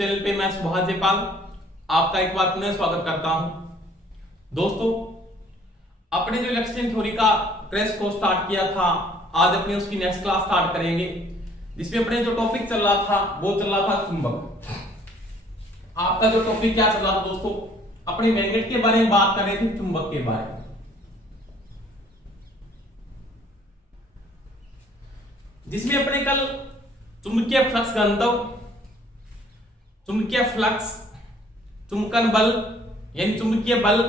Channel पे मैं सुभाष जयपाल आपका एक बार पुनः स्वागत करता हूं। दोस्तों, अपने जो इलेक्ट्रिक थ्योरी का क्रैश कोर्स स्टार्ट किया था, आज अपने उसकी नेक्स्ट क्लास स्टार्ट करेंगे, जिसमें अपने जो टॉपिक चल रहा था वो चल रहा था चुंबक। आपका जो टॉपिक क्या चल रहा था दोस्तों, अपने मैग्नेट के बारे में बात कर रहे थे, चुंबक के बारे में। जिसमें अपने कल चुंबकीय फ्लक्स घनत्व, चुंबकीय फ्लक्स, चुंबकन बल यानी चुंबकीय बल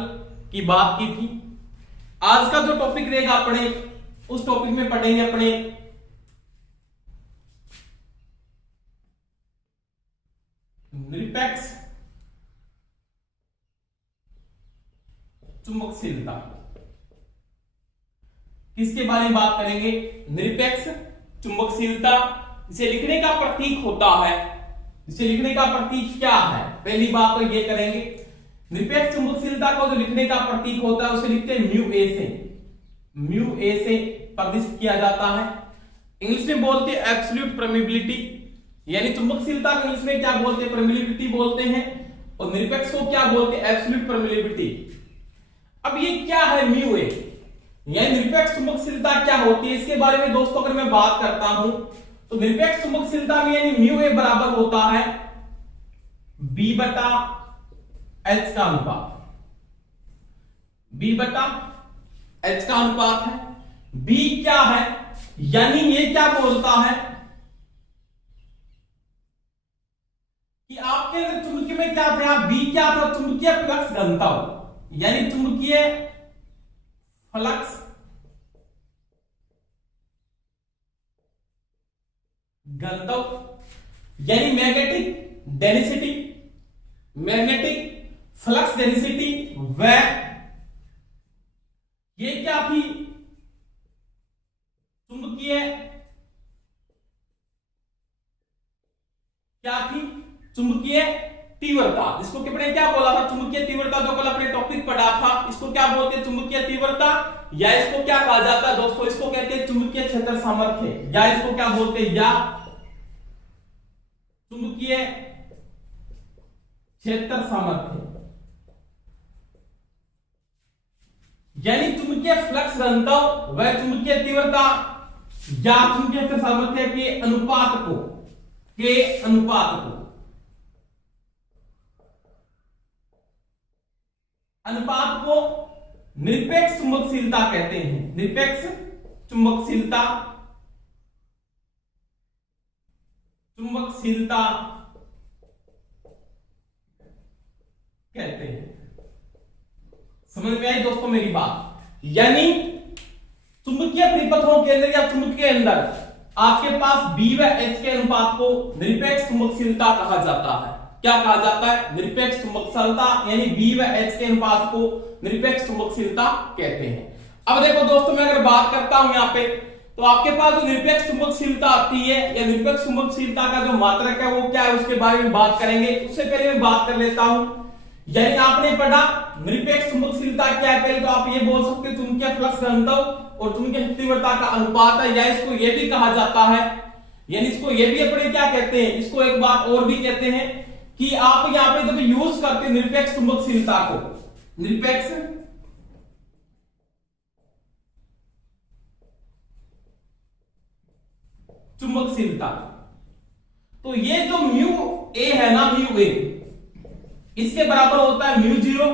की बात की थी। आज का जो टॉपिक रहेगा अपने उस टॉपिक में पढ़ेंगे अपने निरपेक्ष चुंबकशीलता। किसके बारे में बात करेंगे? निरपेक्ष चुंबकशीलता। इसे लिखने का प्रतीक होता है, इसे लिखने का प्रतीक क्या है? पहली बात तो ये करेंगे, निरपेक्ष चुंबकशीलता को जो लिखने का प्रतीक होता है उसे लिखते हैं म्यू ए से, म्यू ए से प्रदर्शित किया जाता है। इंग्लिश में बोलते हैं एब्सोल्यूट परमिबिलिटी, यानी चुंबकशीलता को इंग्लिश में क्या बोलते हैं? परमिबिलिटी बोलते हैं, और निरपेक्ष को क्या बोलते हैं? Absolute permeability. अब ये क्या है म्यू ए, यानी निरपेक्ष चुंबकशीलता क्या होती है? इसके बारे में दोस्तों अगर मैं बात करता हूं तो निरपेक्ष चुंबकशीलता में यानी म्यू ए बराबर होता है B बटा H का अनुपात, B बटा H का अनुपात है। B क्या है? यानी ये क्या बोलता है कि आपके अंदर चुंबकीय में क्या था? B क्या था? चुंबकीय फ्लक्स घनत्व, यानी चुंबकीय फ्लक्स घनत्व, यानी magnetic density, magnetic flux density, वह ये क्या थी? चुंबकीय क्या थी? चुंबकीय तीव्रता। इसको अपने क्या बोला था? चुंबकीय तीव्रता, जो कल अपने टॉपिक पढ़ा था, इसको क्या बोलते हैं? चुंबकीय तीव्रता, या इसको क्या कहा जाता है दोस्तों? इसको कहते हैं चुंबकीय क्षेत्र सामर्थ्य, या इसको क्या बोलते हैं? या चुंबकीय क्षेत्र सामर्थ्य, यानी चुंबकीय फ्लक्स घनत्व व चुंबकीय तीव्रता या चुंबकीय क्षेत्र सामर्थ्य के अनुपात को, के अनुपात को निरपेक्ष चुंबकशीलता कहते हैं। निरपेक्ष चुंबकशीलता, चुंबकशीलता कहते हैं। समझ में आई दोस्तों मेरी बात? यानी चुंबकीय परिपथों के अंदर या चुंबक के अंदर आपके पास B व H के अनुपात को निरपेक्ष चुंबकशीलता कहा जाता है। क्या कहा जाता है? निरपेक्ष चुंबकशीलता, यानी B व H के अनुपात को निरपेक्ष चुंबकशीलता कहते हैं। अब देखो दोस्तों, मैं अगर बात करता हूं यहां पे, तो आपके पास जो निरपेक्ष चुंबकशीलता आती है या निरपेक्ष चुंबकशीलता का जो मात्रक है वो क्या है, उसके बारे में बात करेंगे। उससे पहले मैं बात कर लेता हूं, यानी आपने पढ़ा निरपेक्ष चुंबकशीलता क्या है। पहले तो आप ये बोल सकते हैं चुंबकीय फ्लक्स घनत्व और चुंबकीय तीव्रता का अनुपात है, या इसको ये भी कहा जाता है, यानी इसको ये भी अपने क्या कहते हैं? इसको एक बात और भी कहते हैं कि आप यहां पे जब यूज करते हैं निरपेक्ष चुंबकशीलता को, निरपेक्ष चुंबकशीलता, तो ये जो म्यू ए है ना, म्यू ए, इसके बराबर होता है म्यू जीरो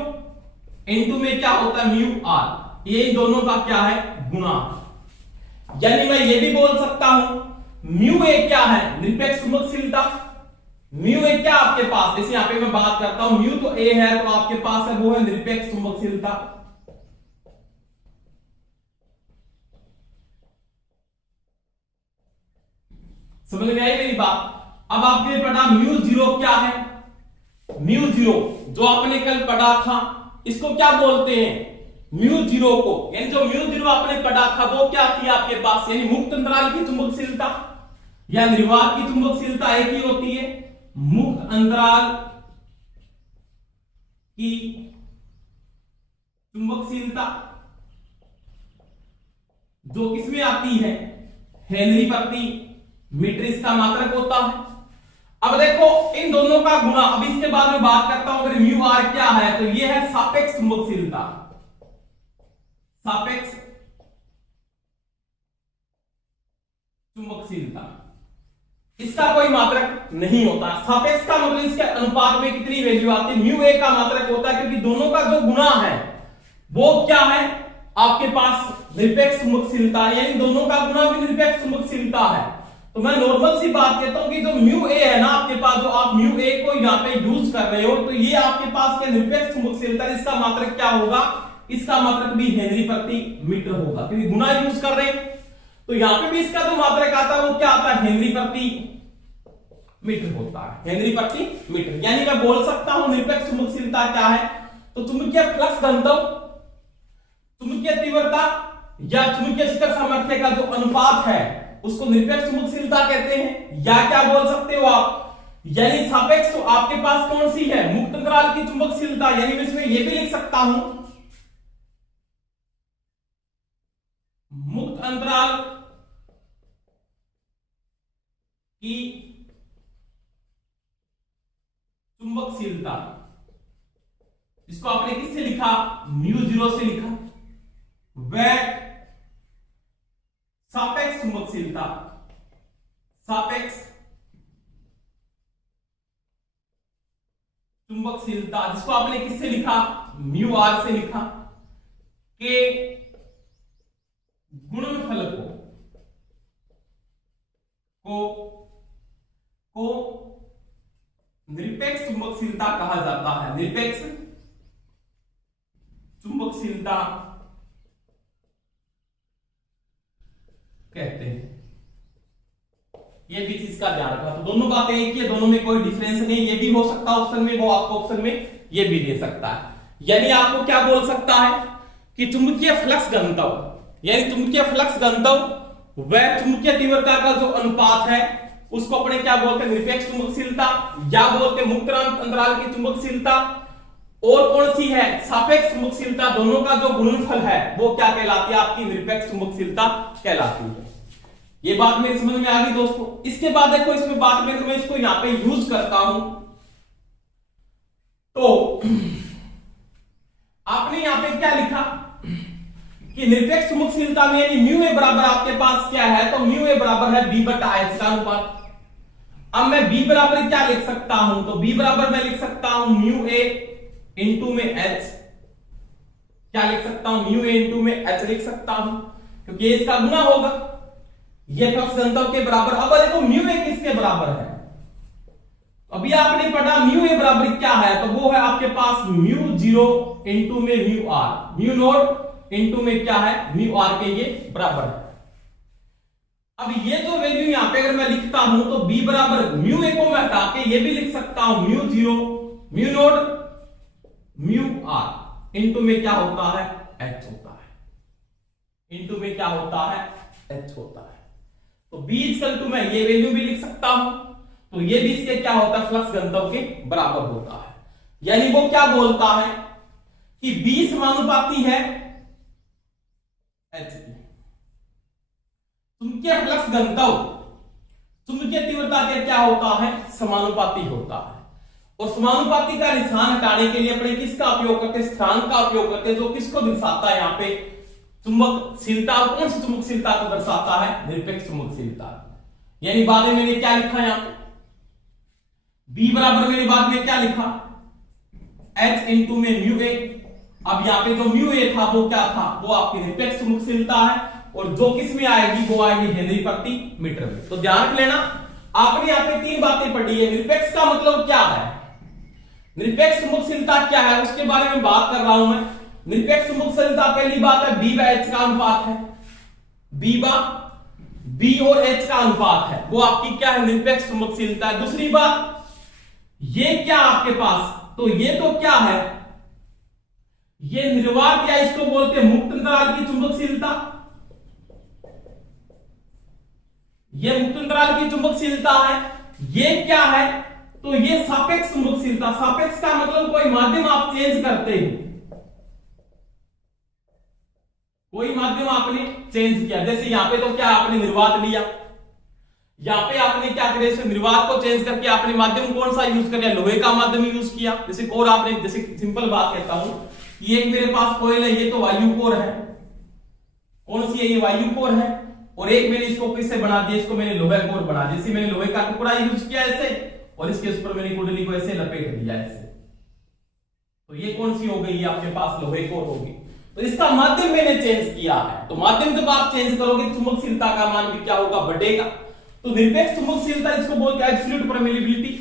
इंटू में क्या होता है? Mu r. ये इन दोनों का क्या है? गुणा। यानी मैं ये भी बोल सकता हूं म्यू ए क्या है? निरपेक्ष चुंबकशीलता। म्यू ए क्या आपके पास, जैसे यहां पे मैं बात करता हूं म्यू तो ए है, तो आपके पास है वो है निरपेक्ष चुंबकशीलता। समझ में आई मेरी बात? अब आपने पढ़ा म्यू जीरो क्या है? म्यू जीरो जो आपने कल पढ़ा था, इसको क्या बोलते हैं? म्यू जीरो को, यानी जो म्यू जीरो आपने पढ़ा था वो क्या थी आपके पास? यानी मुक्त अंतराल की चुंबकशीलता या निर्वात की चुंबकशीलता एक ही होती है। मुक्त अंतराल की चुंबकशीलता जो किसमें आती है? हेनरी प्रति मीटर इसका मात्रक होता है। अब देखो इन दोनों का गुणा, अब इसके बाद में बात करता हूं अगर म्यू आर क्या है, तो ये है सापेक्ष चुंबकशीलता। सापेक्ष चुंबकशीलता, इसका कोई मात्रक नहीं होता। सापेक्ष का मतलब इसके अनुपात में कितनी वैल्यू आती है, म्यू ए का मात्रक होता है, क्योंकि दोनों का जो गुणा है वो क्या है आपके पास निरपेक्ष चुंबकशीलता, यानी दोनों का गुणा भी निरपेक्ष चुंबकशीलता है। तो मैं नॉर्मल सी बात कहता हूं कि जो म्यू ए है ना आपके पास, जो आप म्यू ए को यहां पे यूज कर रहे हो, तो ये आपके पास क्या निरपेक्ष चुंबकशीलता, इसका मात्रक क्या होगा, इसका मात्रक भी हेनरी प्रति मीटर होगा, क्योंकि गुणा यूज कर रहे हैं। तो यहां पे भी इसका जो मात्रक आता है वो क्या आता है, हेनरी प्रति मीटर होता है, हेनरी प्रति मीटर। यानी मैं बोल सकता हूं निरपेक्ष चुंबकशीलता क्या है, तो चुंबकीय फ्लक्स घनत्व, चुंबकीय तीव्रता या चुंबकीय शिखर सामर्थ्य का जो अनुपात है उसको निरपेक्ष चुंबकशीलता कहते हैं। या क्या बोल सकते हो आप, यानी सापेक्ष आपके पास कौन सी है, मुक्त अंतराल की चुंबकशीलता, यानी मैं इसमें यह भी लिख सकता हूं मुक्त अंतराल की चुंबकशीलता, इसको आपने किससे लिखा, म्यू जीरो से लिखा। वह सापेक्ष चुंबकशीलता, सापेक्ष चुंबकशीलता जिसको आपने किससे लिखा, म्यू आर से लिखा, के गुणनफल को निरपेक्ष चुंबकशीलता कहा जाता है, निरपेक्ष चुंबकशीलता कहते हैं। ये भी चीज का ध्यान रखना। तो दोनों बातें एक ही है, दोनों में कोई डिफरेंस नहीं। ये भी हो सकता है ऑप्शन में, वो आपको ऑप्शन में ये भी दे सकता है। यानी आपको क्या बोल सकता है कि चुंबकीय फ्लक्स घनत्व, यानी चुंबकीय फ्लक्स घनत्व वह चुंबकीय तीव्रता का जो अनुपात है उसको अपने क्या बोलते हैं, निरपेक्ष चुंबकशीलता, या बोलते हैं मुक्त अंतराल की चुंबकशीलता, और कौन सी है, सापेक्ष चुंबकशीलता। दोनों का जो गुणनफल है वो क्या कहलाती है, आपकी निरपेक्ष चुंबकशीलता कहलाती है। ये बात मेरी समझ में आ गई दोस्तों। इसके बाद देखो इसमें बात में मैं इसको यहां पे यूज करता हूं, तो आपने यहां पे क्या लिखा कि निरपेक्ष चुंबकशीलता में यानी म्यू ए बराबर आपके पास क्या है, तो म्यू ए बराबर है बी बटा एच का अनुपात। अब मैं बी बराबर क्या लिख सकता हूं, तो बी बराबर मैं लिख सकता हूं म्यू ए इंटू में एच, क्या लिख सकता हूं, म्यू ए इंटू में एच लिख सकता हूं, क्योंकि इसका गुना होगा, ये फ्लक्स घनत्व के बराबर। अब देखो म्यू ए किसके बराबर है, अभी आपने पढ़ा म्यू ए बराबर क्या है, तो वो है आपके पास म्यू जीरो इंटू में mu r, mu naught into में क्या है, म्यू आर के ये बराबर है। अब ये जो वैल्यू यहां पे अगर मैं लिखता हूं तो b बराबर म्यू ए को मैं हटा के ये भी लिख सकता हूं mu zero mu naught mu r into में क्या होता है, h होता है, इंटू में क्या होता है, h होता है। तो b इक्वल टू मैं ये वैल्यू भी लिख सकता हूं, तो ये भी इसके क्या होता है, फ्लक्स घनत्व के बराबर होता है। यानी वो क्या बोलता है कि b समानुपाती है h की। चुंबकीय फ्लक्स घनत्व चुंबकीय तीव्रता के क्या होता है, समानुपाती होता है। और समानुपाती का निशान हटाने के लिए अपने किसका उपयोग करते हैं, स्थान का उपयोग करते हैं, जो किसको दर्शाता है, यहाँ पे चुंबकशीलता, कौन सी चुंबकशीलता को दर्शाता है, निरपेक्ष चुंबकशीलता। यानी बाद में मैंने क्या लिखा यहाँ पे, b बराबर मेरे बाद में क्या लिखा, h इंटू में म्यू ए। अब यहाँ पे जो म्यू ए था वो क्या था, वो आपकी निरपेक्ष चुंबकशीलता है, और जो किस में आएगी, वो आएगी हेनरी प्रति मीटर में। तो ध्यान रख लेना, आपने यहाँ पे तीन बातें पढ़ी है। निरपेक्ष का मतलब क्या है, निरपेक्ष चुंबकशीलता क्या है, उसके बारे में बात कर रहा हूं मैं। निरपेक्ष चुंबकशीलता पहली बात है b बाय h का अनुपात है, b और h का अनुपात है, वो आपकी क्या है, निरपेक्ष चुंबकशीलता है। दूसरी बात ये क्या आपके पास, तो ये तो क्या है, ये निर्वात या इसको बोलते हैं मुक्त अंतराल की चुंबकशीलता, ये मुक्त अंतराल की चुंबकशीलता है। ये क्या है, तो ये सापेक्ष चुंबकशीलता। सापेक्ष का मतलब कोई माध्यम आप चेंज करते हो, कोई माध्यम आपने चेंज किया, जैसे यहां पे तो क्या आपने निर्वात लिया, यहाँ पे आपने क्या किया, इसमें निर्वात को चेंज करके आपने माध्यम कौन सा यूज कर लिया, लोहे का माध्यम यूज किया। जैसे कोर आपने, जैसे सिंपल बात कहता हूं, ये एक मेरे पास कोयल है, ये तो वायु कोर है, कौन सी है, ये वायु कोर है, और एक मैंने इसको किससे बना दिया, इसको मैंने लोहे कोर बना दिया। जैसे मैंने लोहे का टुकड़ा यूज किया ऐसे, और इसके ऊपर मैंने कुंडली को ऐसे लपेट दिया ऐसे, तो ये कौन सी हो गई, आपके पास लोहे कोर होगी। तो इसका माध्यम मैंने चेंज किया है, तो माध्यम जब आप चेंज करोगे चुंबकशीलता का मान भी क्या होगा, बढ़ेगा। तो निरपेक्ष चुंबकशीलता इसको बोलते हैं एब्सोल्यूट परमिलिबिलिटी।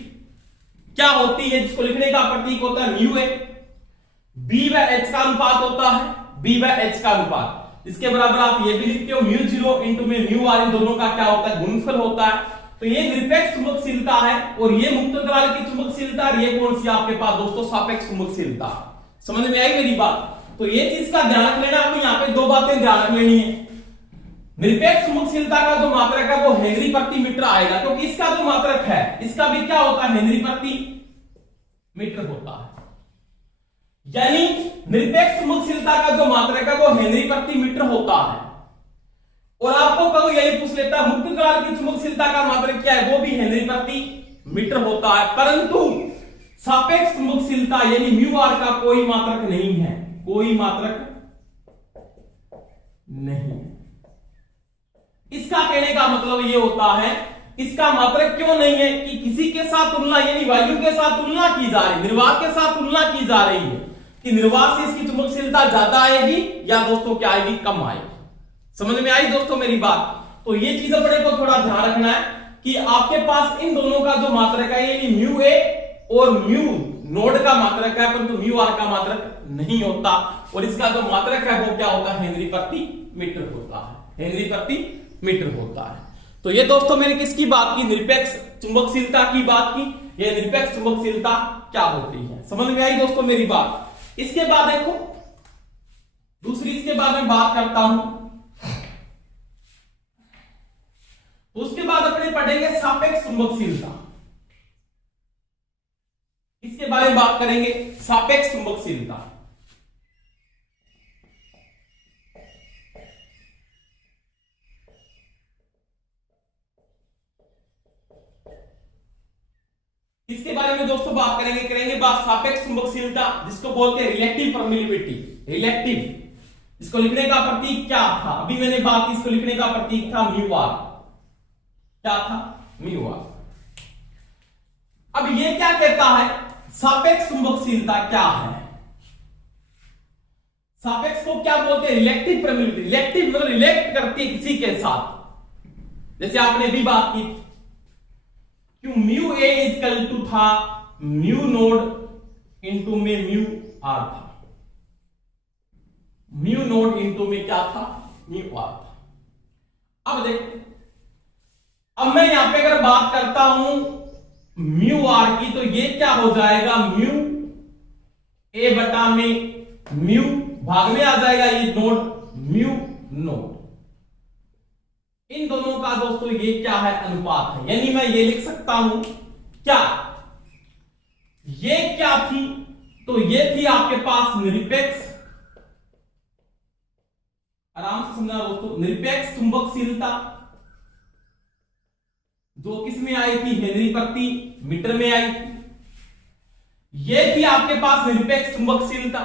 क्या होती है, जिसको लिखने का प्रतीक होता है म्यू ए, बी व एच का अनुपात होता है, बी व एच का अनुपात। इसके बराबर आप ये भी लिखते हो म्यू जीरो इंटू में म्यू आर, इन दोनों का क्या होता है, गुणनफल होता है। तो ये निरपेक्ष चुंबकशीलता है, और ये मुक्त अंतराल की चुंबकशीलता, और ये कौन सी आपके पास दोस्तों, सापेक्ष चुंबकशीलता। समझ में आई मेरी बात। तो ये चीज का ध्यान रख लेना, आपको यहाँ पे दो बातें ध्यान रख लेनी है। निरपेक्ष चुंबकशीलता का जो मात्रक है वो हेनरी प्रति मीटर आएगा, क्योंकि इसका जो मात्रक है इसका भी क्या होता है, हेनरी प्रति मीटर होता है। यानी निरपेक्ष चुंबकशीलता का जो मात्रक है वो हेनरी प्रति मीटर होता है। और आपको कभी यही पूछ लेता है मुक्त अंतराल की चुंबकशीलता का मात्रक क्या है, वो भी हेनरी प्रति मीटर होता है। परंतु सापेक्ष चुंबकशीलता यानी म्यू आर का कोई मात्रक नहीं है, कोई मात्रक नहीं। इसका कहने का मतलब यह होता है, इसका मात्रक क्यों नहीं है कि किसी के साथ तुलना, यानी वायु के साथ तुलना की जा रही, निर्वात के साथ तुलना की जा रही है कि निर्वात से इसकी चुंबकशीलता ज्यादा आएगी या दोस्तों क्या आएगी, कम आएगी। समझ में आई दोस्तों मेरी बात। तो ये चीज अपने को थोड़ा ध्यान रखना है कि आपके पास इन दोनों का जो मात्रक है यानी म्यू ए और म्यू नोड का मात्रक है, परंतु म्यू आर का मात्रक नहीं होता। और इसका जो मात्रक है वो क्या होता है, हेनरी प्रति मीटर होता है, हेनरी प्रति मीटर होता है। तो ये दोस्तों मैंने किसकी बात की, निरपेक्ष चुंबकशीलता की बात की। ये निरपेक्ष चुंबकशीलता क्या होती है, समझ में आई दोस्तों मेरी बात। इसके बाद देखो दूसरी, इसके बाद मैं बात करता हूं, उसके बाद अपने पढ़ेंगे सापेक्ष चुंबकशीलता। इसके बारे में बात करेंगे, सापेक्ष चुंबकशीलता। इसके बारे में दोस्तों बात करेंगे बात सापेक्ष चुंबकशीलता, जिसको बोलते हैं रिलेटिव परमिलिबिलिटी। रिलेटिव, इसको लिखने का प्रतीक क्या था, अभी मैंने बात की, इसको लिखने का प्रतीक था म्यू आर। क्या था, म्यू आर। अब ये क्या कहता है, सापेक्ष चुंबकशीलता क्या है, सापेक्ष को क्या बोलते हैं, रिलेटिव परमिलिबिलिटी। रिलेटिव मतलब रिलेट करती है किसी के साथ। जैसे आपने भी बात की क्यों म्यू ए इक्वल टू था म्यू नोड इंटू में म्यू आर था, म्यू नोड इंटू में क्या था, म्यू आर था। अब देखो, अब मैं यहां पे अगर बात करता हूं म्यू आर की, तो ये क्या हो जाएगा, म्यू ए बटा में म्यू भाग में आ जाएगा ये नोड, म्यू नोड। इन दोनों का दोस्तों ये क्या है, अनुपात है। यानी मैं ये लिख सकता हूं क्या, ये क्या थी, तो ये थी आपके पास निरपेक्ष, आराम से समझना दोस्तों, निरपेक्ष चुंबकशीलता जो किस में आई थी, हेनरी प्रति मीटर में आई थी। ये थी आपके पास निरपेक्ष चुंबकशीलता,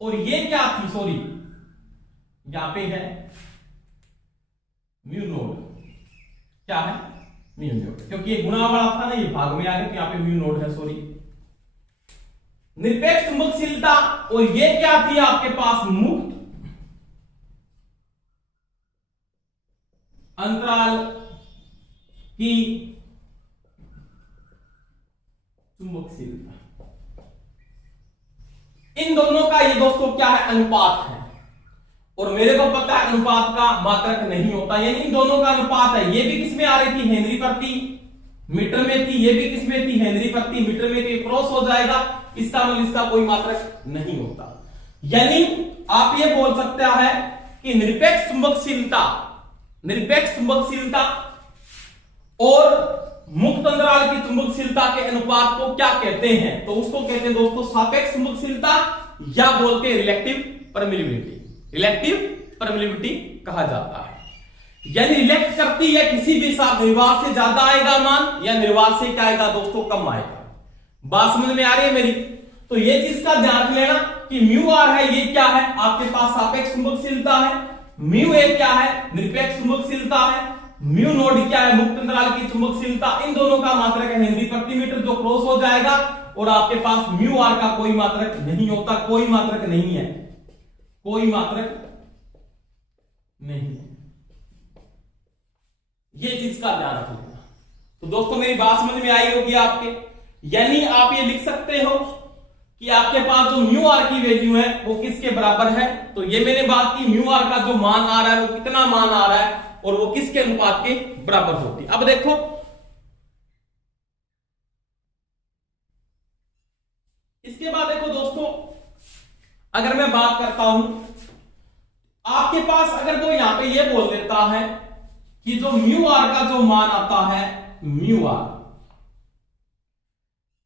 और ये क्या थी, सॉरी यहां पे है म्यू नोड। क्या है, म्यू नोड, क्योंकि ये गुणा वाला था ना, ये भाग में आ गया, तो यहां पे म्यू नोड है, सॉरी। निरपेक्ष चुंबकशीलता, और ये क्या थी आपके पास, मुक्त अंतराल की चुंबकशीलता। इन दोनों का ये दोस्तों क्या है, अनुपात है। और मेरे को पता है अनुपात का मात्रक नहीं होता, यानी इन दोनों का अनुपात है। ये भी किसमें आ रही थी, हेनरी प्रति मीटर में थी, ये भी किसमें थी, हेनरी प्रति मीटर में थी। क्रॉस हो जाएगा, इसका मतलब इसका कोई मात्रक नहीं होता। यानी आप ये बोल सकते हैं कि निरपेक्ष चुंबकशीलता, निरपेक्ष चुंबकशीलता और मुक्त अंतराल की चुंबकशीलता के अनुपात को क्या कहते हैं, तो उसको कहते हैं दोस्तों सापेक्ष चुंबकशीलता, या बोलते हैं रिलेटिव परमिलिबिलिटी। रिलेटिव परमिलिबिलिटी कहा जाता है। यानी रिएक्ट करती है किसी भी साथ निर्वात से ज्यादा आएगा मान या निर्वात से क्या आएगा दोस्तों कम आएगा। बात समझ में आ रही है मेरी? तो ये चीज का ध्यान रख लेना कि म्यू आर है ये क्या है आपके पास सापेक्ष चुंबकशीलता है, म्यू ए क्या है निरपेक्ष चुंबकशीलता है, म्यू नोड क्या है मुक्त अंतराल की चुंबकशीलता। इन दोनों का मात्रक है हेनरी प्रति मीटर जो क्रॉस हो जाएगा और आपके पास म्यू आर का कोई मात्रक नहीं होता, कोई मात्रक नहीं है, कोई मात्रक नहीं है। ये चीज का ध्यान रख लेना। तो दोस्तों मेरी बात समझ में आई होगी आपके, यानी आप ये लिख सकते हो कि आपके पास जो म्यू आर की वैल्यू है वो किसके बराबर है। तो ये मैंने बात की म्यू आर का जो मान आ रहा है वो कितना मान आ रहा है और वो किसके अनुपात के बराबर होती है। अब देखो इसके बाद देखो दोस्तों अगर मैं बात करता हूं आपके पास अगर वो यहां पे ये बोल देता है कि जो म्यू आर का जो मान आता है म्यू आर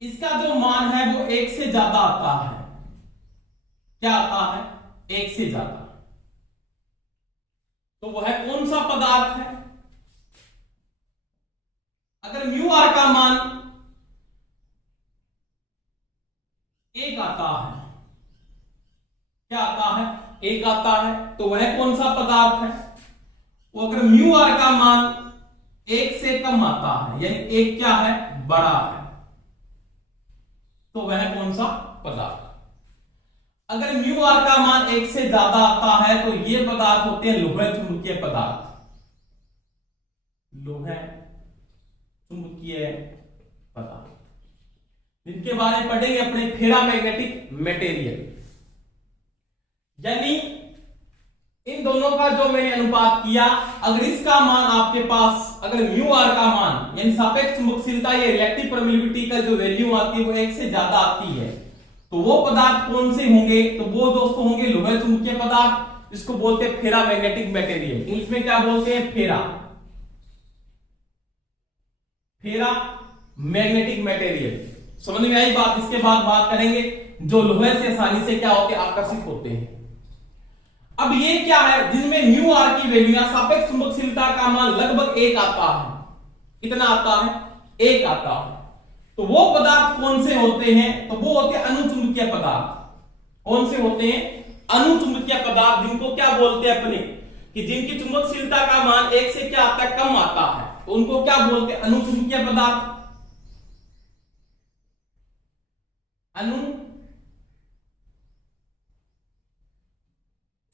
इसका जो मान है वो 1 से ज्यादा आता है, क्या आता है 1 से ज्यादा, तो वह कौन सा पदार्थ है। अगर म्यू आर का मान 1 आता है, क्या आता है 1 आता है, तो वह कौन सा पदार्थ है। वो अगर म्यू आर का मान 1 से कम आता है यानी 1 क्या है बड़ा है, तो वह कौन सा पदार्थ। अगर म्यू आर का मान 1 से ज्यादा आता है तो ये पदार्थ होते हैं लोह चुंबकीय पदार्थ, लोह चुंबकीय पदार्थ, जिनके बारे में पढ़ेंगे अपने फेरामैग्नेटिक मटेरियल। यानी इन दोनों का जो मैंने अनुपात किया, अगर इसका मान आपके पास अगर म्यू आर का मान यानी सापेक्ष चुंबकशीलता या रिएक्टिव परमिलिविटी का जो वैल्यू आती है वो 1 से ज्यादा आती है, तो वो पदार्थ कौन से होंगे, तो वो दोस्तों होंगे लोह चुंबकीय पदार्थ, जिसको बोलते हैं फेरामैग्नेटिक मटेरियल। इंग्लिश में क्या बोलते हैं फेरा मैग्नेटिक मटेरियल। समझ में आई बात? इसके बाद बात करेंगे जो लोहे से आसानी से क्या होते हैं आकर्षित होते हैं। अब ये क्या है जिनमें म्यू आर की वैल्यू या सापेक्ष चुंबकशीलता का मान लगभग 1 आता है, कितना आता है 1 आता है, तो वो पदार्थ कौन से होते हैं, तो वो होते हैं अनुचुंबकीय पदार्थ। कौन से होते हैं अनुचुंबकीय पदार्थ, जिनको क्या बोलते हैं अपने कि जिनकी चुंबकशीलता का मान 1 से क्या आता है कम आता है, तो उनको क्या बोलते हैं अनुचुंबकीय पदार्थ।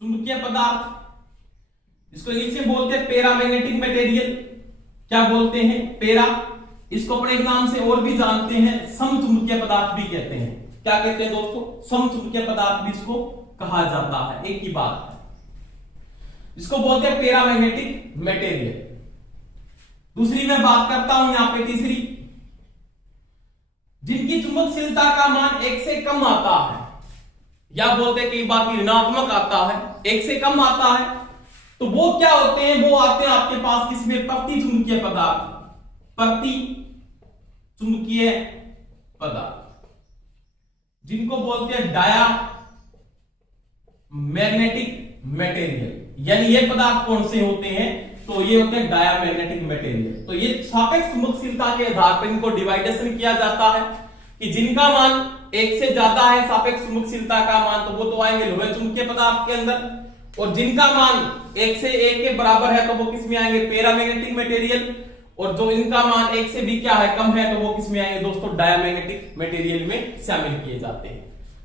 चुंबकीय पदार्थ इसको इंग्लिश में बोलते हैं पैरामैग्नेटिक मटेरियल। क्या बोलते हैं पैरा, इसको अपने एक नाम से और भी जानते हैं समचुंबकीय पदार्थ भी कहते हैं। क्या कहते हैं दोस्तों समचुंबकीय पदार्थ भी इसको कहा जाता है, एक ही बात है, इसको बोलते हैं पैरामैग्नेटिक मटेरियल। दूसरी मैं बात करता हूं यहां पे तीसरी, जिनकी चुंबकशीलता का मान 1 से कम आता है या बोलते हैं कई बार ऋणात्मक आता है, 1 से कम आता है, तो वो क्या होते हैं, वो आते हैं आपके पास किसमें प्रति चुंबकीय पदार्थ, प्रति चुंबकीय पदार्थ, जिनको बोलते हैं डाया मैग्नेटिक मटेरियल। यानी ये पदार्थ कौन से होते हैं, तो ये होते हैं डाया मैग्नेटिक मटेरियल। तो ये सापेक्ष चुंबकशीलता के आधार पर इनको डिवाइडेशन किया जाता है कि जिनका मान 1 से ज्यादा है सापेक्ष चुंबकशीलता का मान, तो वो तो आएंगे लोह चुंबकीय पदार्थ के अंदर, और जिनका मान 1 से 1 के बराबर है तो वो किस में आएंगे पैरामैग्नेटिक मटेरियल, और जो इनका मान 1 से भी क्या है कम है तो वो किस में आएंगे दोस्तों डायामैग्नेटिक मटेरियल में शामिल किए जाते हैं।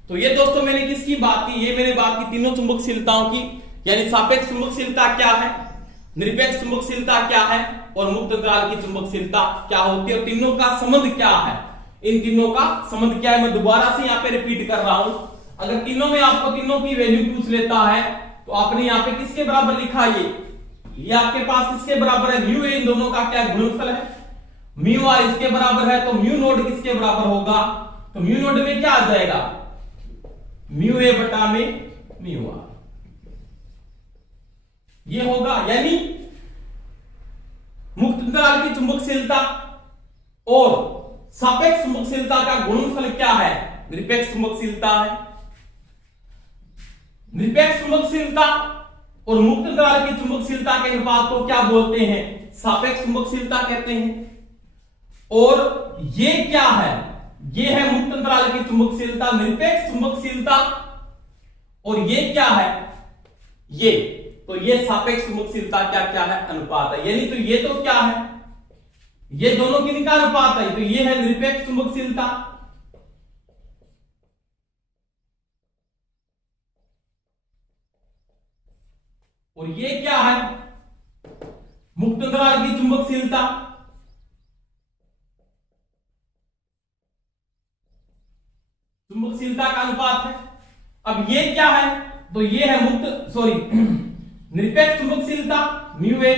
तो ये दोस्तों मैंने किसकी बात की, ये मैंने बात की तीनों चुंबकशीलताओं की, यानी सापेक्ष चुंबकशीलता क्या है, निरपेक्ष चुंबकशीलता क्या है और मुक्त अंतराल की चुंबकशीलता क्या होती है, और तीनों का संबंध क्या है। इन तीनों का संबंध क्या है मैं दोबारा से यहाँ पे रिपीट कर रहा हूं। अगर तीनों में आपको तीनों की वैल्यू पूछ लेता है तो आपने यहाँ पे किसके बराबर लिखा, ये आपके पास किसके बराबर है म्यू ए, इन दोनों का क्या गुणनफल है, म्यू आर इसके बराबर है, तो म्यू नोड किसके बराबर होगा, तो म्यू नोड में क्या आ जाएगा म्यू ए बटा में म्यू आर, ये होगा। यानी मुक्त अंतराल की चुंबकशीलता और सापेक्ष चुंबकशीलता का गुणनफल क्या है, निरपेक्ष चुंबकशीलता है। निरपेक्ष चुंबकशीलता और मुक्त अंतराल की चुंबकशीलता के अनुपात को क्या बोलते हैं? सापेक्ष चुंबकशीलता कहते हैं। और ये क्या है? ये है मुक्त अंतराल की चुंबकशीलता, निरपेक्ष चुंबकशीलता। और ये क्या है? ये तो ये सापेक्ष चुंबकशीलता क्या क्या है? अनुपात है। यानी तो ये तो क्या है? ये दोनों किनका अनुपात है? तो ये है निरपेक्ष चुंबकशीलता। और ये क्या है? मुक्त अंतराल की चुंबकशीलता। चुंबकशीलता का अनुपात है। अब ये क्या है? तो ये है निरपेक्ष चुंबकशीलता म्यू ए।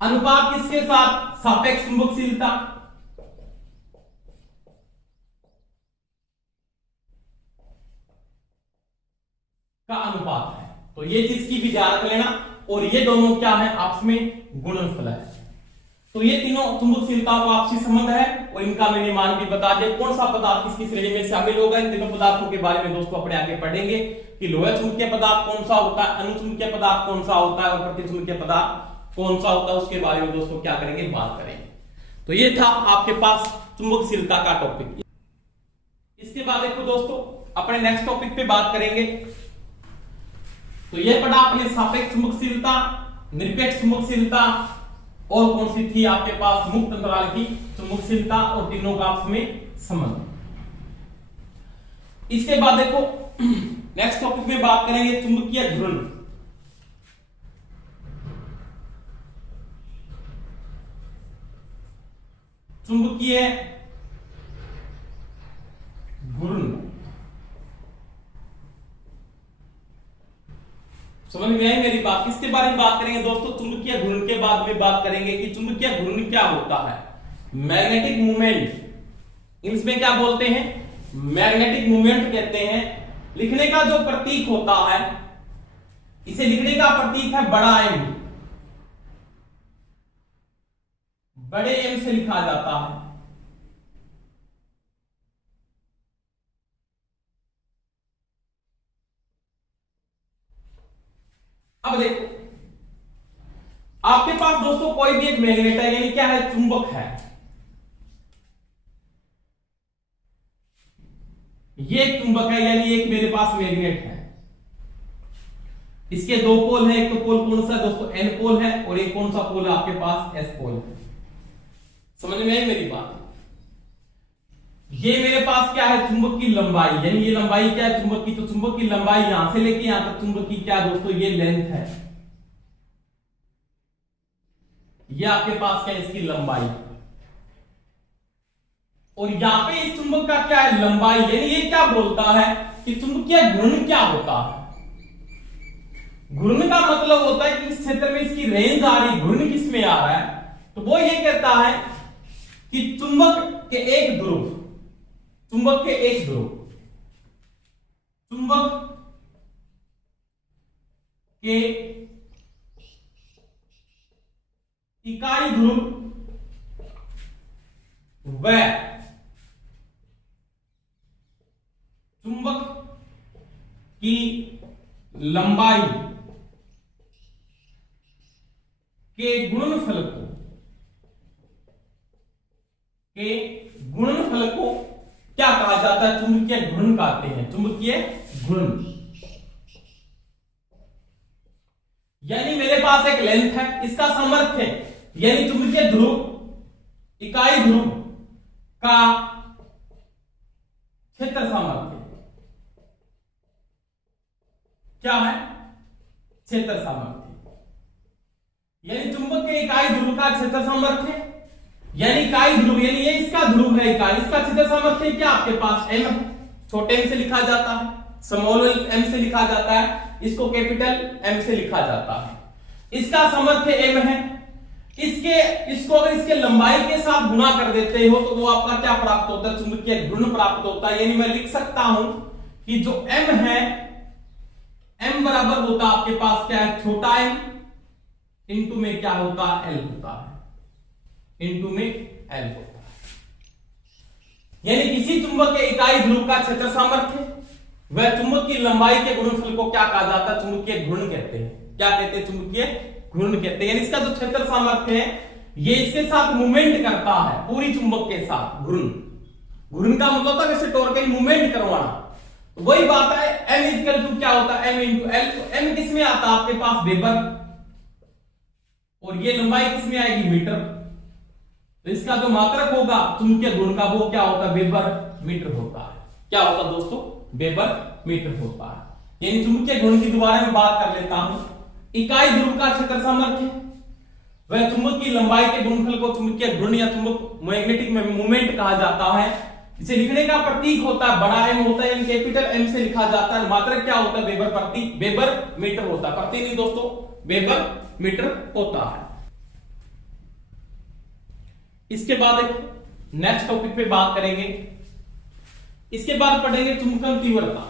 अनुपात किसके साथ? सापेक्ष चुंबकशीलता। का अनुपात है। तो ये चीज की भी ध्यान रख लेना। और ये दोनों क्या है? आपस में गुणनफल है। तो ये तीनों चुंबकशीलता का आपसी संबंध है और इनका मैंने मान भी बता दिया। कौन सा पदार्थ किसकी श्रेणी में शामिल होगा, इन तीनों पदार्थों के बारे में दोस्तों अपने आगे पढ़ेंगे कि लोह चुंबकीय पदार्थ कौन सा होता है, अनुचुंबकीय पदार्थ कौन सा होता है और प्रतिचुंबकीय पदार्थ कौन सा होता है, उसके बारे में दोस्तों क्या करेंगे? बात करेंगे। तो ये था आपके पास चुंबकशीलता का टॉपिक। इसके बाद देखो दोस्तों अपने नेक्स्ट टॉपिक पे बात करेंगे। तो ये पढ़ा आपने सापेक्ष चुंबकशीलता, निरपेक्ष चुंबकशीलता और कौन सी थी आपके पास? मुक्त अंतराल की चुंबकशीलता और तीनों का आपस में संबंध। इसके बाद देखो नेक्स्ट टॉपिक में बात करेंगे चुंबकीय घूर्णन। चुंबकीय घूर्णन समझ में आई मेरी बात? किसके बारे में बात करेंगे दोस्तों? चुंबकीय घूर्णन के बाद में बात करेंगे कि चुंबकीय घूर्णन क्या होता है। मैग्नेटिक मूवमेंट इसमें क्या बोलते हैं? मैग्नेटिक मूवमेंट कहते हैं। लिखने का जो प्रतीक होता है, इसे लिखने का प्रतीक है बड़ा एम। बड़े एम से लिखा जाता है। अब देखो आपके पास दोस्तों कोई भी एक मैग्नेट है, यानी क्या है? चुंबक है। ये एक चुंबक है, यानी एक मेरे पास मैग्नेट है। इसके दो पोल है। एक तो पोल कौन सा है दोस्तों? एन पोल है। और एक कौन सा पोल है आपके पास? एस पोल है। समझ में आई मेरी बात? ये मेरे पास क्या है? चुंबक की लंबाई, यानी ये लंबाई क्या है? चुंबक की। तो चुंबक की लंबाई यहां से लेके यहां तक चुंबक की क्या दोस्तों? ये लेंथ है। ये आपके पास क्या है? इसकी लंबाई। और यहां पे इस चुंबक का क्या है? लंबाई। यानी ये क्या बोलता है कि चुंबकीय घूर्णन क्या होता है? घूर्णन का मतलब होता है कि इस क्षेत्र में इसकी रेंज आ रही, घूर्णन किस में आ रहा है? तो वो ये कहता है कि चुंबक के एक ध्रुव के इकाई ध्रुव व चुंबक की लंबाई के गुणनफल को क्या कहा जाता है? चुंबकीय घूर्णन कहते हैं। चुंबकीय घूर्णन यानी मेरे पास एक लेंथ है, इसका सामर्थ्य यानी चुंबकीय ध्रुव इकाई ध्रुव का क्षेत्र सामर्थ्य क्या है? क्षेत्र सामर्थ्य। यानी चुंबक के इकाई ध्रुव का क्षेत्र सामर्थ्य, यानी इकाई ध्रुव, यानी ये इसका ध्रुव है इकाई, इसका क्षेत्र सामर्थ्य क्या आपके पास? एम है। छोटे एम से लिखा जाता है, स्मॉल एम से लिखा जाता है, इसको कैपिटल एम से लिखा जाता है। इसका सामर्थ्य एम है। इसको अगर इसके लंबाई के साथ गुणा कर देते हो तो वो आपका क्या प्राप्त होता है? चुंबकीय घूर्णन प्राप्त होता है। यानी मैं लिख सकता हूं कि जो एम है, एम बराबर होता है आपके पास क्या है? छोटा एम इंटू में क्या होता है? एल होता है। इंटू में एल होता है। यानी किसी चुंबक के इकाई ध्रुव का क्षेत्र सामर्थ्य वह चुंबक की लंबाई के गुणनफल को क्या कहा जाता है? चुंबकीय घूर्णन कहते हैं। क्या कहते हैं? चुंबकीय घूर्णन कहते हैं। यानी इसका जो क्षेत्र सामर्थ्य है ये इसके साथ मूवमेंट करता है, पूरी चुंबक के साथ घूर्णन। घूर्णन का मतलब था वैसे टॉर्क मूवमेंट करवाना। वही बात है, m इक्वल टू क्या होता है? m into L. तो m किस में आता है आपके पास? वेबर, और ये लंबाई किस में आएगी? मीटर। तो इसका जो मात्रक होगा चुंबकीय घूर्णन का वो क्या होता है? वेबर मीटर होता है। क्या होता है दोस्तों? वेबर मीटर होता है। यानी चुंबकीय घूर्णन की दोबारा में बात कर लेता हूं। इकाई ध्रुव का क्षेत्र सामर्थ्य वह चुंबक की लंबाई के गुणनफल को चुंबकीय घूर्णन या चुंबक मैग्नेटिक मूवमेंट कहा जाता है। इसे लिखने का प्रतीक होता है बड़ा एम होता है, कैपिटल एम से लिखा जाता है। मात्रक क्या होता है? वेबर प्रति, वेबर मीटर होता है। प्रति नहीं दोस्तों, वेबर मीटर होता है। इसके बाद एक नेक्स्ट टॉपिक पे बात करेंगे। इसके बाद पढ़ेंगे चुंबकन तीव्रता।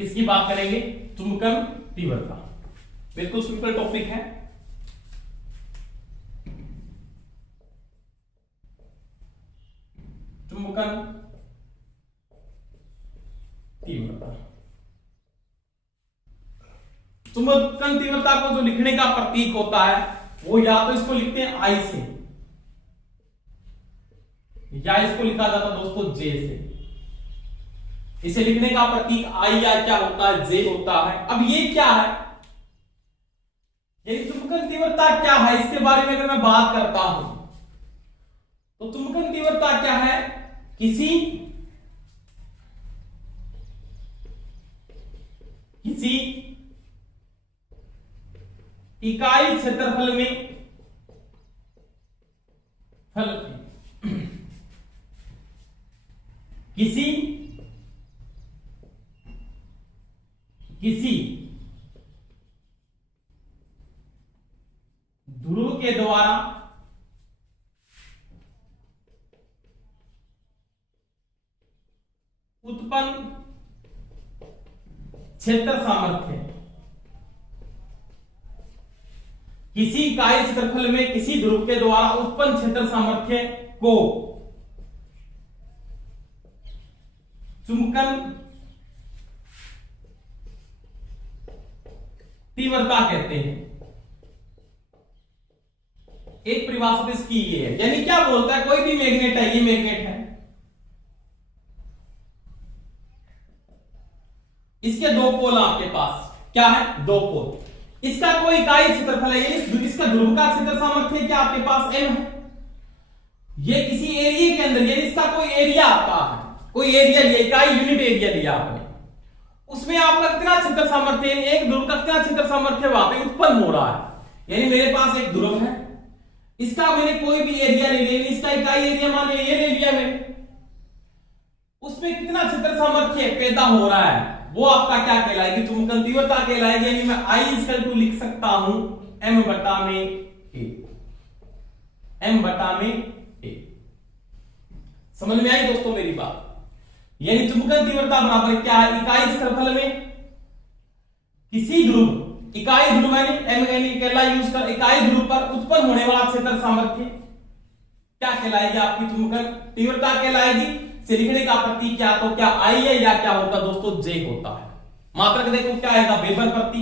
इसकी बात करेंगे चुंबकन तीव्रता। बिल्कुल सिंपल टॉपिक है। चुंबकन तीव्रता। चुंबकन तीव्रता को जो लिखने का प्रतीक होता है वो या तो इसको लिखते हैं आई से, या इसको लिखा जाता दोस्तों जे से। इसे लिखने का प्रतीक आई या क्या होता है? जे होता है। अब ये क्या है? ये चुंबकन तीव्रता क्या है इसके बारे में अगर मैं बात करता हूं तो चुंबकन तीव्रता क्या है? किसी इकाई क्षेत्रफल में किसी ध्रुव के द्वारा उत्पन्न क्षेत्र सामर्थ्य, किसी इकाई क्षेत्रफल में किसी ध्रुव के द्वारा उत्पन्न क्षेत्र सामर्थ्य को चुंबकन तीव्रता कहते हैं। एक परिभाषा इसकी ये है। यानी क्या बोलता है? कोई भी मैग्नेट है, ये मैग्नेट है, इसके दो पोल आपके पास क्या है? दो पोल। इसका कोई इकाई क्षेत्रफल है, इसका ध्रुव का क्षेत्र सामर्थ्य क्या आपके पास? m है। ये किसी एरिया के अंदर, यानी इसका कोई एरिया आता है, कोई एरिया लिया, इकाई यूनिट एरिया लिया आपने, उसमें आपका कितना क्षेत्र सामर्थ्य, एक ध्रुव का कितना क्षेत्र सामर्थ्य वहां पे उत्पन्न हो रहा है। यानी मेरे पास एक ध्रुव है, इसका मैंने कोई भी एरिया ले लिया, इसका इकाई एरिया मान लिया, ये ले लिया मैंने, उसमें कितना क्षेत्र सामर्थ्य पैदा हो रहा है वो आपका क्या कहलाएगी? चुंबकन तीव्रता कहलाएगी। यानी मैं I इक्वल टू लिख सकता हूं m बटा में a, m बटा में a। समझ में आई दोस्तों मेरी बात? यानी चुंबकन तीव्रता बराबर क्या है? इकाई क्षेत्रफल में किसी ध्रुव, इकाई ध्रुव यूज कर इकाई ध्रुव पर उत्पन्न होने वाला क्षेत्र सामर्थ्य क्या कहलाएगी? आपकी चुंबकन तीव्रता कहलाएगी। से लिखने का प्रतीक क्या? तो क्या आई है या क्या होता दोस्तों? जे होता है। मात्रक देखो क्या आएगा? वेबर प्रति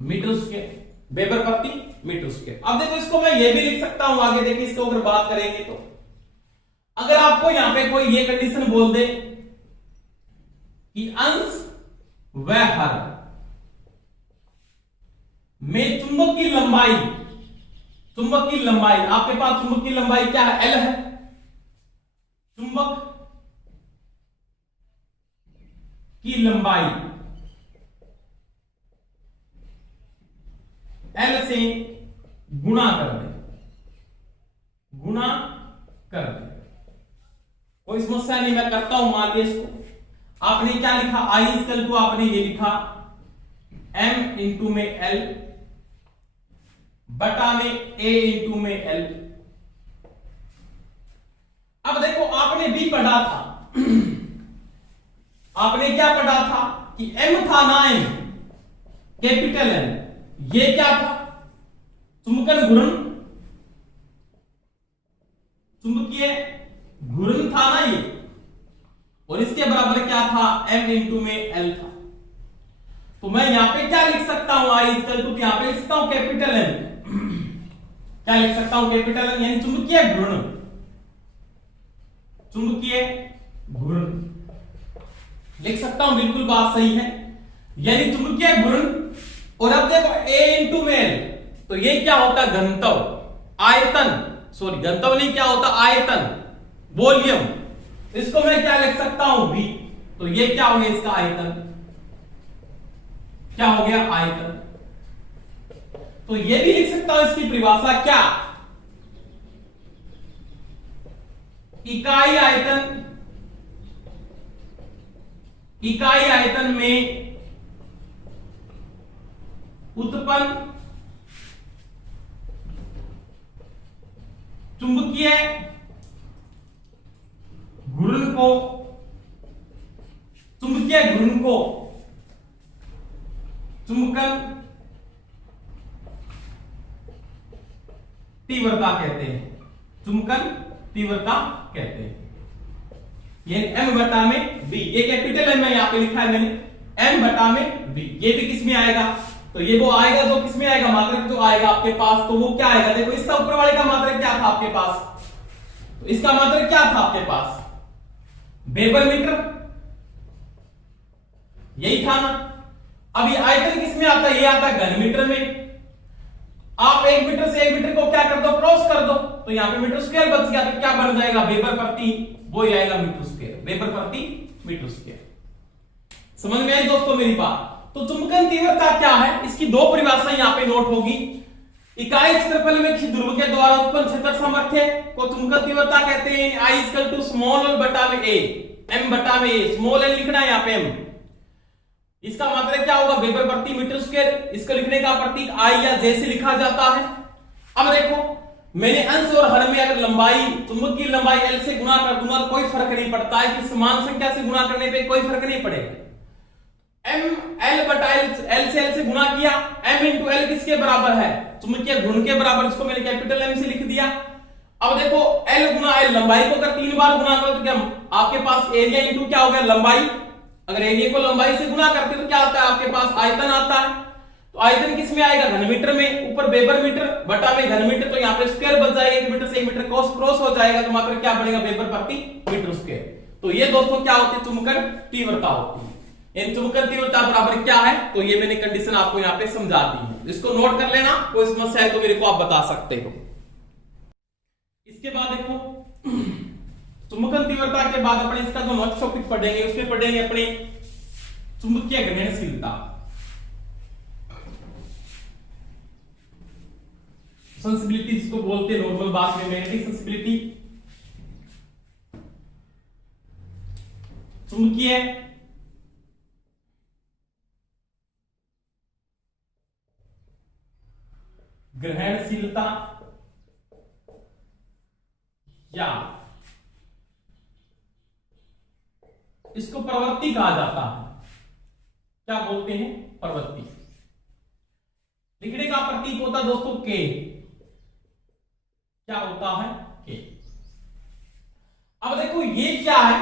मीटर स्क्वायर, वेबर प्रति मीटर स्क्वायर। अब देखो इसको मैं ये भी लिख सकता हूं आगे, देखिए इसको अगर बात करेंगे तो अगर आपको यहां पे कोई ये कंडीशन बोल दे कि अंश व हर में चुंबक की लंबाई, चुंबक की लंबाई आपके पास, चुंबक की लंबाई क्या है? एल है। चुंबक की लंबाई एल से गुणा कर दे, गुणा कर दे, कोई समस्या नहीं, मैं करता हूं। मान लीजिए इसको आपने क्या लिखा? आई इक्वल टू आपने ये लिखा m इंटू में l बटा में a इंटू में l। अब देखो आपने भी पढ़ा था, आपने क्या पढ़ा था कि m था ना, m कैपिटल M, ये क्या था? चुंबकन घूर्णन, चुंबकीय घूर्णन था ना ये, और इसके बराबर क्या था, m इंटू में l था। तो मैं यहां पे क्या लिख सकता हूं, I इक्वल टू यहां पे लिख सकता हूं कैपिटल M। क्या लिख सकता हूं, कैपिटल M, यानी चुंबकीय घूर्णन, चुंबकीय घूर्णन लिख सकता हूं, बिल्कुल बात सही है, यानी चुंबकीय घूर्णन। और अब देखो A इंटू में L, तो ये क्या होता है, घनत्व, आयतन, सॉरी घनत्व नहीं, क्या होता, आयतन, वॉल्यूम। इसको मैं क्या लिख सकता हूं, V। तो ये क्या हो गया, इसका आयतन, क्या हो गया, आयतन। तो ये भी लिख सकता हूं, इसकी परिभाषा क्या, इकाई आयतन, इकाई आयतन में उत्पन्न चुंबकीय घूर्णन को, चुंबकीय घूर्णन को चुंबकन तीव्रता कहते हैं, चुंबकन तीव्रता कहते हैं। ये m बटा में v, ये कैपिटल M यहां पे लिखा है मैंने, m बटा में v। ये भी किस में आएगा, तो ये वो आएगा जो किस में आएगा, मात्रक जो आएगा आपके पास, तो वो क्या आएगा, देखो इसका ऊपर वाले का मात्रक क्या था आपके पास, तो इसका मात्रक क्या था आपके पास, वेबर मीटर, यही था ना। अब ये आयतन किस में आता है, ये आता है घन मीटर में। आप 1 मीटर से 1 मीटर को क्या कर दो, क्रॉस कर दो, तो यहां पे मीटर स्क्वायर बच गया, तो क्या बन जाएगा, वेबर प्रति, वो ही आएगा मीटर स्क्वायर, वेबर प्रति मीटर स्क्वायर। समझ में आई दोस्तों मेरी बात। तो चुंबकन तीव्रता क्या है, इसकी दो परिभाषा यहां पे नोट होगी। इकाई क्षेत्रफल में किसी ध्रुव के द्वारा उत्पन्न क्षेत्र सामर्थ्य को चुंबकन तीव्रता कहते हैं। I equal to small l बटा में a, m बटा में a, स्मॉल l लिखना है यहां पे m। इसका मात्रक क्या होगा, वेबर प्रति मीटर स्क्वायर। इसको लिखने का प्रतीक I या J से लिखा जाता है। अब देखो मैंने अंश और हर में अगर लंबाई, चुंबक की लंबाई l से गुणा कर दूंगा, कोई फर्क नहीं पड़ता है कि समान संख्या से गुणा करने पे कोई फर्क नहीं पड़ेगा। m l बटा l से गुणा किया, m इंटू l किसके बराबर है, चुंबकीय घूर्णन के बराबर, इसको मैंने कैपिटल M से लिख दिया। अब देखो l गुना l, लंबाई को अगर 3 बार गुणा करो तो क्या आपके पास एरिया इंटू क्या हो गया, लंबाई। अगर एरिया को लंबाई से गुणा करते तो क्या आता है आपके पास, आयतन आता है। तो आयतन किस में आएगा, घन मीटर में, ऊपर वेबर मीटर बटा में घन मीटर, तो यहाँ पे स्क्वायर बच जाएगा, 1 मीटर से 1 मीटर क्रॉस हो जाएगा, तो मात्र क्या बनेगा, वेबर प्रति मीटर स्क्वायर। तो ये दोस्तों क्या होती है, चुंबकन तीव्रता होती है। इन चुंबकन तीव्रता बराबर क्या है, तो ये मैंने कंडीशन आपको यहाँ पे समझा दी है, इसको नोट कर लेना, कोई समस्या है तो मेरे को आप बता सकते हो। इसके बाद देखो चुंबकन तीव्रता के बाद अपने इसका जो नेक्स्ट टॉपिक पढ़ेंगे उसमें पढ़ेंगे अपने चुंबकीय ग्रहणशीलता। सेंसिबिलिटी जिसको बोलते हैं नॉर्मल बात में मैग्नेटिक सेंसिबिलिटी, चुंबकीय ग्रहणशीलता या इसको प्रवृत्ति कहा जाता है। क्या बोलते हैं, प्रवृत्ति। लिखने का प्रतीक होता है दोस्तों के, क्या होता है, के। अब देखो ये क्या है,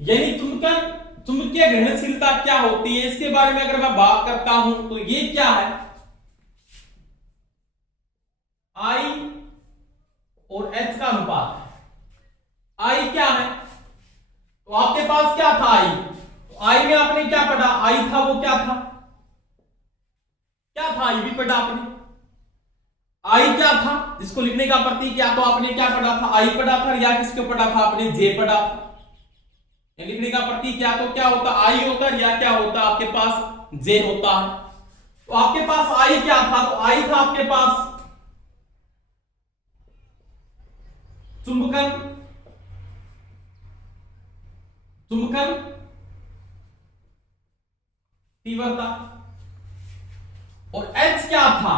यानी चुंबकीय ग्रहणशीलता क्या होती है, इसके बारे में अगर मैं बात करता हूं तो ये क्या है, I और H का अनुपात है। I क्या है, तो आपके पास क्या था I, तो I में आपने क्या पढ़ा, I था वो क्या था, क्या था I भी पढ़ा आपने। I क्या था, जिसको लिखने का प्रतीक क्या, तो आपने क्या पढ़ा था, I पढ़ा था, या किसको पढ़ा था आपने, J पढ़ा था। लिखने का प्रतीक क्या, तो क्या होता, I होता, या क्या होता आपके पास, J होता है। तो आपके पास I क्या था, तो I था आपके पास चुंबकन तीव्रता, और H क्या था,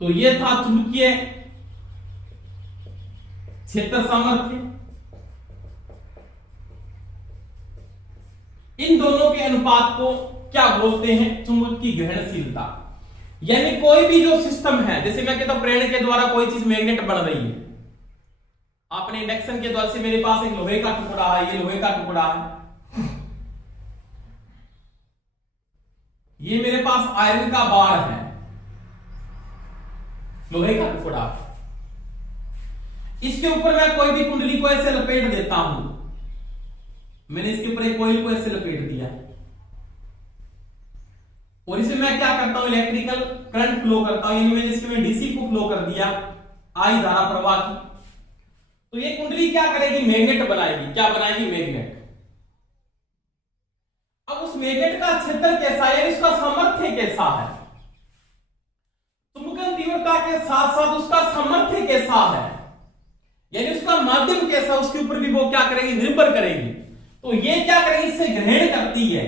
तो ये था चुंबकीय क्षेत्र सामर्थ्य। इन दोनों के अनुपात को क्या बोलते हैं, चुंबक की ग्रहणशीलता। यानी कोई भी जो सिस्टम है, जैसे मैं कहता हूं प्रेरण के द्वारा कोई चीज मैग्नेट बन रही है, आपने इंडक्शन के द्वारा से मेरे पास एक लोहे का टुकड़ा है, ये लोहे का टुकड़ा है, ये मेरे पास आयरन का बार है, लोहे का टुकड़ा। इसके ऊपर मैं कोई भी कुंडली को ऐसे लपेट देता हूं, मैंने इसके ऊपर एक कोयल को ऐसे लपेट दिया और इसमें मैं क्या करता हूं, इलेक्ट्रिकल करंट फ्लो करता हूं, यानी मैंने इसमें डीसी को फ्लो कर दिया, आई धारा प्रवाह की। तो ये कुंडली क्या करेगी, मैग्नेट बनाएगी। क्या बनाएगी, मैग्नेट। अब उस मैग्नेट का क्षेत्र कैसा है, इसका सामर्थ्य कैसा है, चुंबकन तीव्रता के साथ साथ उसका सामर्थ्य कैसा है, यानी उसका माध्यम कैसा, उसके ऊपर भी वो क्या करेगी, निर्भर करेगी। तो ये क्या करेगी, इससे ग्रहण करती है,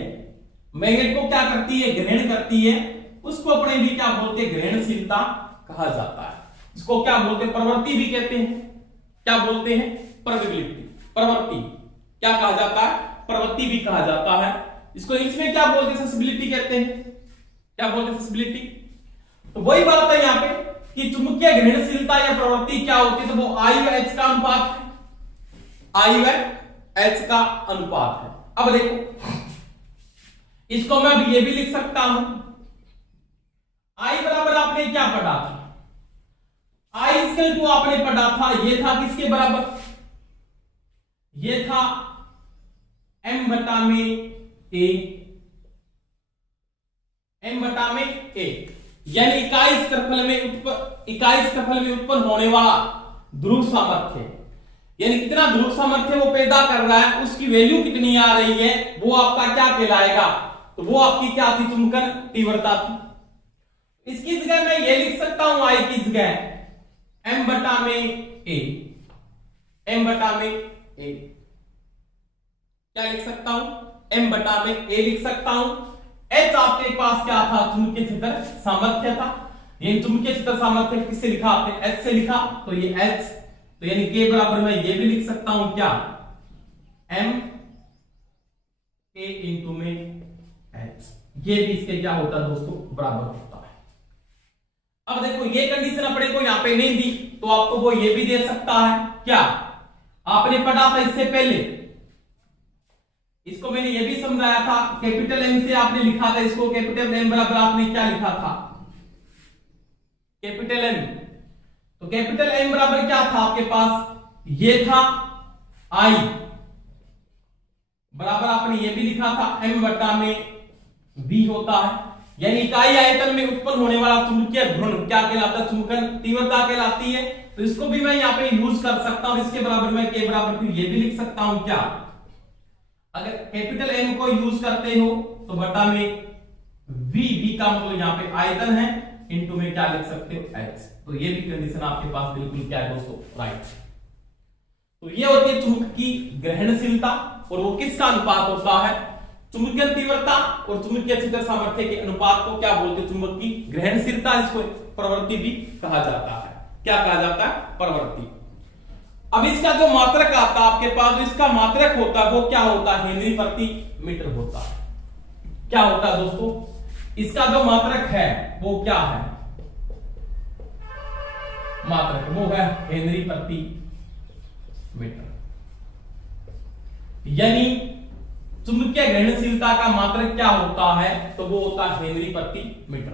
मैग्नेट को क्या करती है, ग्रहण करती है। उसको अपने भी क्या बोलते हैं, ग्रहणशीलता कहा जाता है। इसको क्या बोलते हैं, प्रवृत्ति भी कहते हैं। क्या बोलते हैं, प्रवृत्ति। प्रवृत्ति क्या कहा जाता है, प्रवृत्ति भी कहा जाता है। इसको इसमें क्या बोलते हैं, सेंसिबिलिटी कहते हैं। क्या बोलते हैं, सेंसिबिलिटी। तो वही बात है यहां पे कि चुंबकीय ग्रहणशीलता या प्रवृत्ति क्या होती है, तो वो आई व एच का अनुपात है, आई व एच का अनुपात है। अब देखो, इसको मैं ये भी लिख सकता हूं, आई बराबर आपने क्या पढ़ा था, आई इक्वल टू आपने पढ़ा था, ये था किसके बराबर, ये था m बटा में a, m बटा में a, यानी इकाई क्षेत्रफल में उत्पन्न होने वाला ध्रुव सामर्थ्य, यानी कितना ध्रुव सामर्थ्य वो पैदा कर रहा है, उसकी वैल्यू कितनी आ रही है, वो आपका क्या कहलाएगा, तो वो आपकी क्या थी, चुंबकन तीव्रता थी। इसकी जगह मैं ये लिख सकता हूं, आई की जगह m बटा में a, m बटा में a, क्या लिख सकता हूं, m बटा में a लिख सकता हूं। h आपके पास क्या था, चुंबकीय क्षेत्र सामर्थ्य था, ये चुंबकीय क्षेत्र सामर्थ्य किससे लिखा आपने, h से लिखा, तो ये h, तो यानी k बराबर मैं ये भी लिख सकता हूं, क्या, m a इंटू में h, ये भी इसके क्या होता है दोस्तों, बराबर होता है। अब देखो, ये कंडीशन अपने को यहां पे नहीं दी, तो आपको वो ये भी दे सकता है, क्या आपने पढ़ा था इससे पहले, इसको मैंने ये भी समझाया था, कैपिटल M से आपने लिखा था इसको, कैपिटल M बराबर आपने क्या लिखा था, कैपिटल M। तो कैपिटल M बराबर क्या था आपके पास, ये था I बराबर आपने ये भी लिखा था M बटा में V होता है, यानी इकाई आयतन में उत्पन्न होने वाला चुंबकीय घूर्ण क्या कहलाता है, चुंबकन तीव्रता कहलाती है। तो इसको भी मैं यहाँ पे यूज कर सकता हूं, इसके बराबर मैं K बराबर फिर ये भी लिख सकता हूं, क्या, अगर कैपिटल M को यूज करते हो तो बटा में V का मतलब यहाँ पे आयतन है, इनटू में क्या लिख सकते हो, H। तो ये भी कंडीशन आपके पास बिल्कुल क्या है दोस्तों, राइट। तो ये होती है चुंबक की ग्रहणशीलता, और वो किसका अनुपात होता है, चुंबकीय तीव्रता और चुंबकीय क्षेत्र सामर्थ्य के अनुपात को क्या बोलते हैं, चुंबक की ग्रहणशीलता। इसको प्रवृत्ति भी कहा जाता है। क्या कहा जाता है, प्रवृत्ति। अब इसका जो मात्रक आता है आपके पास, जो इसका मात्रक होता है वो क्या होता है, हेनरी प्रति मीटर होता है। क्या होता है दोस्तों, इसका जो मात्रक है वो क्या है, मात्रक वो है हेनरी प्रति मीटर, यानी चुंबकीय ग्रहणशीलता का मात्रक क्या होता है, तो वो होता है हेनरी प्रति मीटर।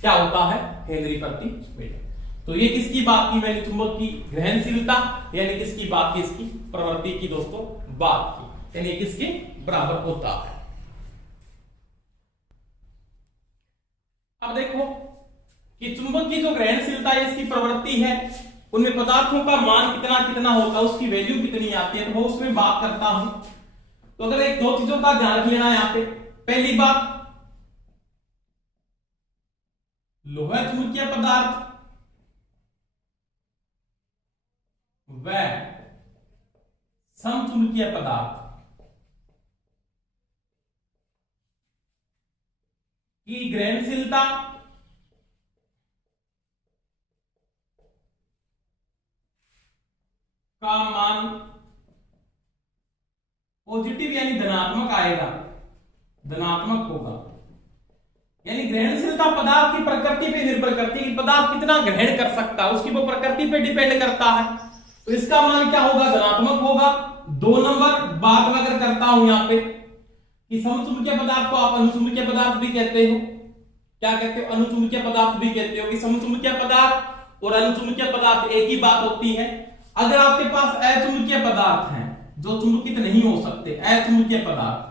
क्या होता है, हेनरी प्रति मीटर। तो ये किसकी बात की मैंने, चुंबक की ग्रहणशीलता, यानी किसकी बात की, इसकी प्रवृत्ति की दोस्तों बात की, यानी किसके बराबर होता है। अब देखो कि चुंबक की जो ग्रहणशीलता है, इसकी प्रवृत्ति है, उनमें पदार्थों का मान कितना कितना होता है, उसकी वैल्यू कितनी आती है, तो वो उसमें बात करता हूं। तो अगर एक दो चीजों का ध्यान रख लेना यहां पे, पहली बात, लोहा चुंबकीय पदार्थ व समचुंबकीय पदार्थ की ग्रहणशीलता का मान पॉजिटिव यानी धनात्मक आएगा, धनात्मक होगा। यानी ग्रहणशीलता पदार्थ की प्रकृति पे निर्भर करती है कि पदार्थ कितना ग्रहण कर सकता है, उसकी वो प्रकृति पे डिपेंड करता है। तो तो इसका मान क्या होगा, धनात्मक होगा। 2 नंबर बात मैं अगर करता हूं यहां पे कि समचुंबकीय पदार्थ को आप अनुचुंबकीय पदार्थ भी कहते हो। क्या कहते हो, अनुचुंबकीय पदार्थ भी कहते हो। कि समचुंबकीय पदार्थ और अनुचुंबकीय पदार्थ एक ही बात होती है। अगर आपके पास अचुंबकीय पदार्थ हैं जो चुंबकित नहीं हो सकते, अचुंबकीय पदार्थ,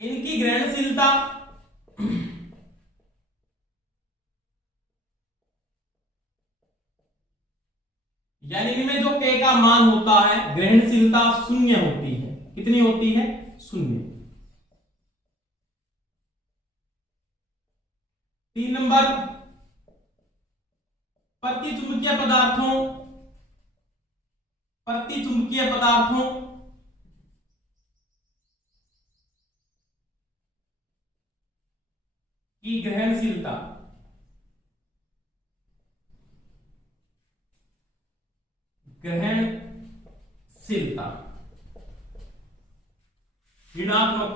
इनकी ग्रहणशीलता यानी इनमें जो K का मान होता है, ग्रहणशीलता शून्य होती है। कितनी होती है, शून्य। 3 नंबर, प्रतिचुंबकीय पदार्थों की ग्रहणशीलता ऋणात्मक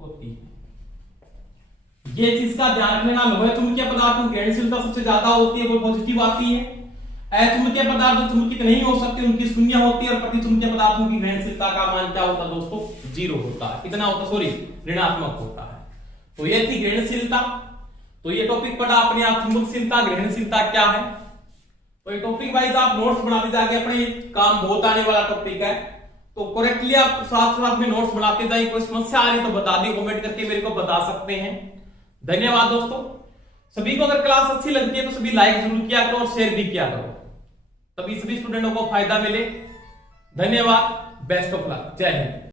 होती है। ये चीज का ध्यान रखना। लोहे चुंबकीय पदार्थों की ग्रहणशीलता सबसे ज्यादा होती है, वो पॉजिटिव आती है। अचुंबकीय पदार्थ जो चुंबकित नहीं हो सकते उनकी शून्य होती है। और प्रतिचुंबकीय पदार्थों की ग्रहणशीलता का मान क्या होता है दोस्तों, 0 होता है। कितना होता है, सॉरी, ऋणात्मक होता है। तो ये थी ग्रहणशीलता। तो ये टॉपिक पढ़ा आपने, आप चुंबकशीलता, ग्रहणशीलता क्या है। तो ये टॉपिक वाइज आप नोट्स बनाते जाके, अपने काम बहुत आने वाला टॉपिक है। तो करेक्टली आप साथ में नोट्स बनाते जाइए। कोई समस्या आ रही तो बता दी, कमेंट करके मेरे को बता सकते हैं। धन्यवाद दोस्तों। सभी को अगर क्लास अच्छी लगती है तो सभी लाइक जरूर किया करो और शेयर भी किया करो, तभी सभी स्टूडेंटों को फायदा मिले। धन्यवाद, बेस्ट ऑफ लक, जय हिंद।